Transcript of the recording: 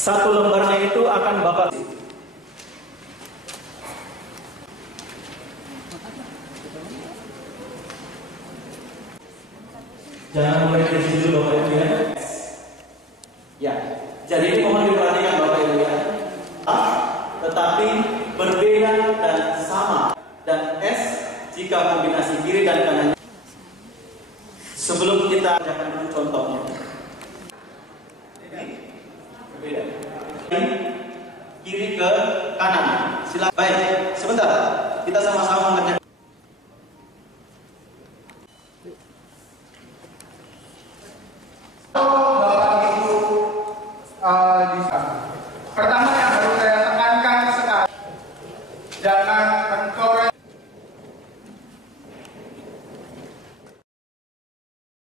Satu lembarnya itu akan Bapak jangan mulai dari situ Bapak Ibu ya. Ya, jadi ini mohon diperhatikan Bapak Ibu ya. Tetapi berbeda dan sama. Dan S jika kombinasi kiri dan kanan. Sebelum kita akan dulu contohnya. Berbeda. Kiri ke kanan. Silakan. Baik, sebentar. Kita sama-sama mengerjakan.